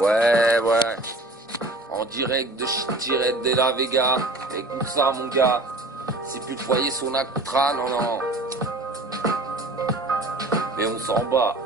Ouais, ouais. En direct de la Vega. Écoute ça, mon gars. C'est plus de foyer son Accra, non, non. Mais on s'en bat.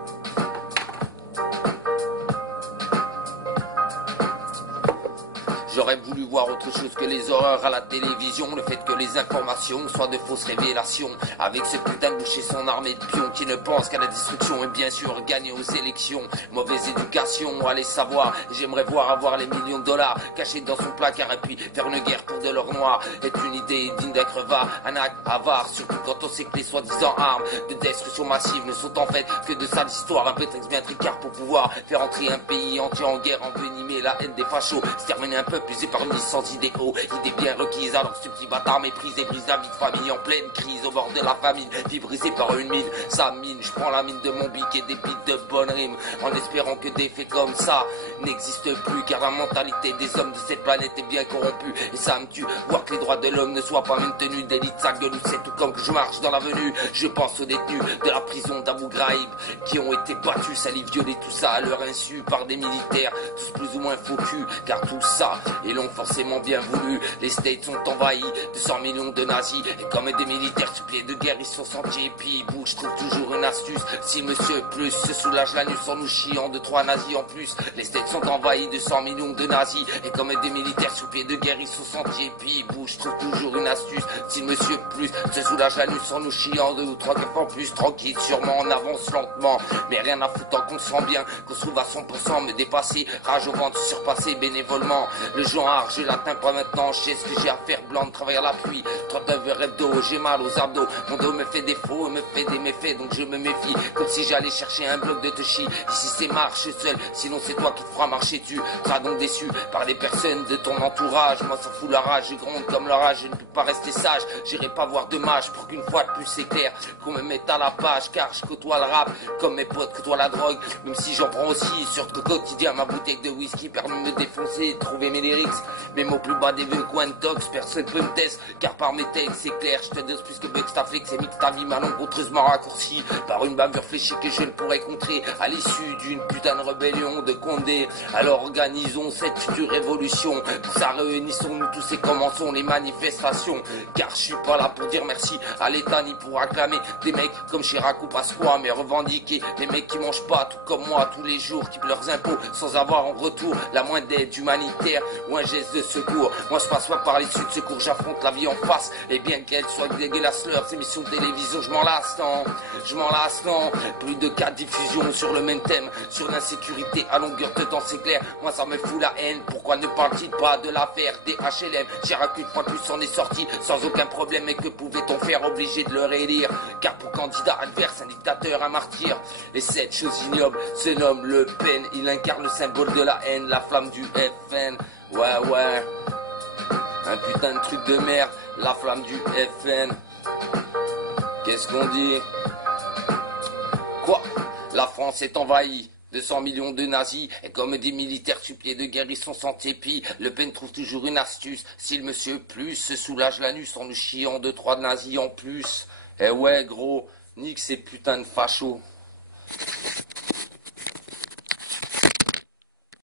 J'aurais voulu voir autre chose que les horreurs à la télévision. Le fait que les informations soient de fausses révélations. Avec ce putain de boucher son armée de pions qui ne pense qu'à la destruction et bien sûr gagner aux élections. Mauvaise éducation, allez savoir. J'aimerais voir avoir les millions de dollars cachés dans son placard et puis faire une guerre pour de l'or noir. Est une idée digne d'un crevard, un acte avare. Surtout quand on sait que les soi-disant armes de destruction massive ne sont en fait que de sales histoires. Un prétexte bien tricard pour pouvoir faire entrer un pays entier en guerre, envenimer la haine des fachos, se terminer un peu plus épargné sans idéaux, idées bien requises. Alors ce petit bâtard méprisé brise la vie de famille en pleine crise au bord de la famine, vie brisée par une mine. Sa mine, je prends la mine de mon bic et des bites de bonnes rimes, en espérant que des faits comme ça n'existent plus, car la mentalité des hommes de cette planète est bien corrompue. Et ça me tue, voir que les droits de l'homme ne soient pas une tenue d'élite. Ça gueule, c'est tout comme que je marche dans l'avenue. Je pense aux détenus de la prison d'Abu Ghraib qui ont été battus, salis, violés, tout ça à leur insu par des militaires, tous plus ou moins faux cul, car tout ça ils l'ont forcément bien voulu. Les States sont envahis de 100 millions de nazis, et comme des militaires suppliés de guerre, ils sont sentiers. Et puis ils bougent, je trouve toujours une astuce. Si monsieur plus se soulage la nuit en nous chiant de 3 nazis en plus. Les States sont envahis de 100 millions de nazis, et comme des militaires suppliés de guerre, ils sont sentiers. Et puis ils bougent, je trouve toujours une astuce. Si monsieur plus se soulage la nuit en nous chiant 2 ou 3 fois en plus. Tranquille, sûrement on avance lentement, mais rien à foutre tant qu'on sent bien qu'on se trouve à 100% me dépasser. Rage au ventre, surpasser bénévolement. Le genre, je l'atteins pas maintenant, je sais ce que j'ai à faire, blanc de travailler à l'appui. 39 hebdo, j'ai mal aux abdos, mon dos me fait défaut, me fait des méfaits, donc je me méfie, comme si j'allais chercher un bloc de touchy. Ici c'est marche seul, sinon c'est toi qui te feras marcher dessus. Seras donc déçu par les personnes de ton entourage. Moi ça fout la rage, je gronde comme l'orage, je ne peux pas rester sage. J'irai pas voir de mage pour qu'une fois de plus c'est clair qu'on me mette à la page, car je côtoie le rap comme mes potes côtoient la drogue. Même si j'en prends aussi, surtout au quotidien, ma bouteille de whisky permet de me défoncer, de trouver mes lyrics. Mes mots plus bas des vœux Quantox, personne peut me tester, car par mes textes c'est clair, je te dose plus que Bugs ta flex, et mix ta vie, ma langue contreusement raccourcie par une bavure fléchie que je ne pourrais contrer à l'issue d'une putain de rébellion de Condé. Alors organisons cette future révolution, pour ça réunissons-nous tous et commençons les manifestations, car je suis pas là pour dire merci à l'État ni pour acclamer des mecs comme Chirac ou Pasqua, mais revendiquer les mecs qui mangent pas tout comme moi tous les jours, qui leurs impôts sans avoir en retour la moindre aide humanitaire ou un geste de secours. Moi je passe pas par l'issue de secours, j'affronte la vie en face, et bien qu'elle soit dégueulasse leurs émissions de télévision, je m'en lasse non, je m'en lasse non. Plus de 4 diffusions sur le même thème, sur l'insécurité à longueur de temps, c'est clair, moi ça me fout la haine. Pourquoi ne parle-t-il pas de l'affaire des HLM? Chirac une fois de plus en est sorti sans aucun problème, et que pouvait-on faire, obligé de le réélire, car pour candidat adverse un dictateur, un martyr. Et cette chose ignoble se nomme Le Pen, il incarne le symbole de la haine, la flamme du FN. Ouais, ouais, un putain de truc de merde, la flamme du FN. Qu'est-ce qu'on dit? Quoi? La France est envahie de 100 millions de nazis, et comme des militaires suppliés de guerre, ils sont sans tépi. Le Pen trouve toujours une astuce, si le monsieur plus se soulage la nuit en nous chiant 2-3 nazis en plus. Eh ouais, gros, nique ces putains de fachos.